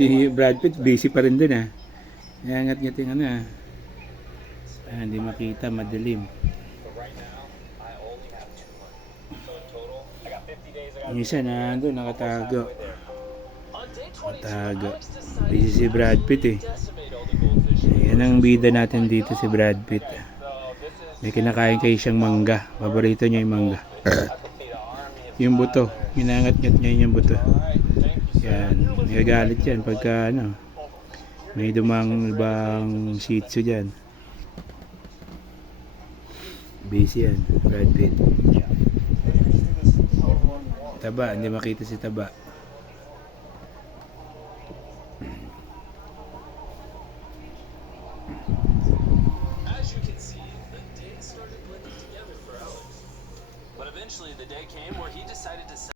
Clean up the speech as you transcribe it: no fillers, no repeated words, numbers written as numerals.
Si Brad Pitt busy pa rin dun ah. Nangat-ngat yung ano ah. Hindi makita, madilim. Yung isa na doon, nakatago. Nakatago. Busy si Brad Pitt eh. Yan ang bida natin dito, si Brad Pitt. May kinakain kayo siyang mangga. Paborito niya yung mangga. Yung buto. Ginangat-ngat niya yung buto. Yan. Nagagalit yan pagka ano. May dumang ibang shih tzu dyan. Busy yan, Brad Pitt. Taba, hindi makita si Taba. As you can see, the days started blending together for Alex. But eventually the day came where he decided to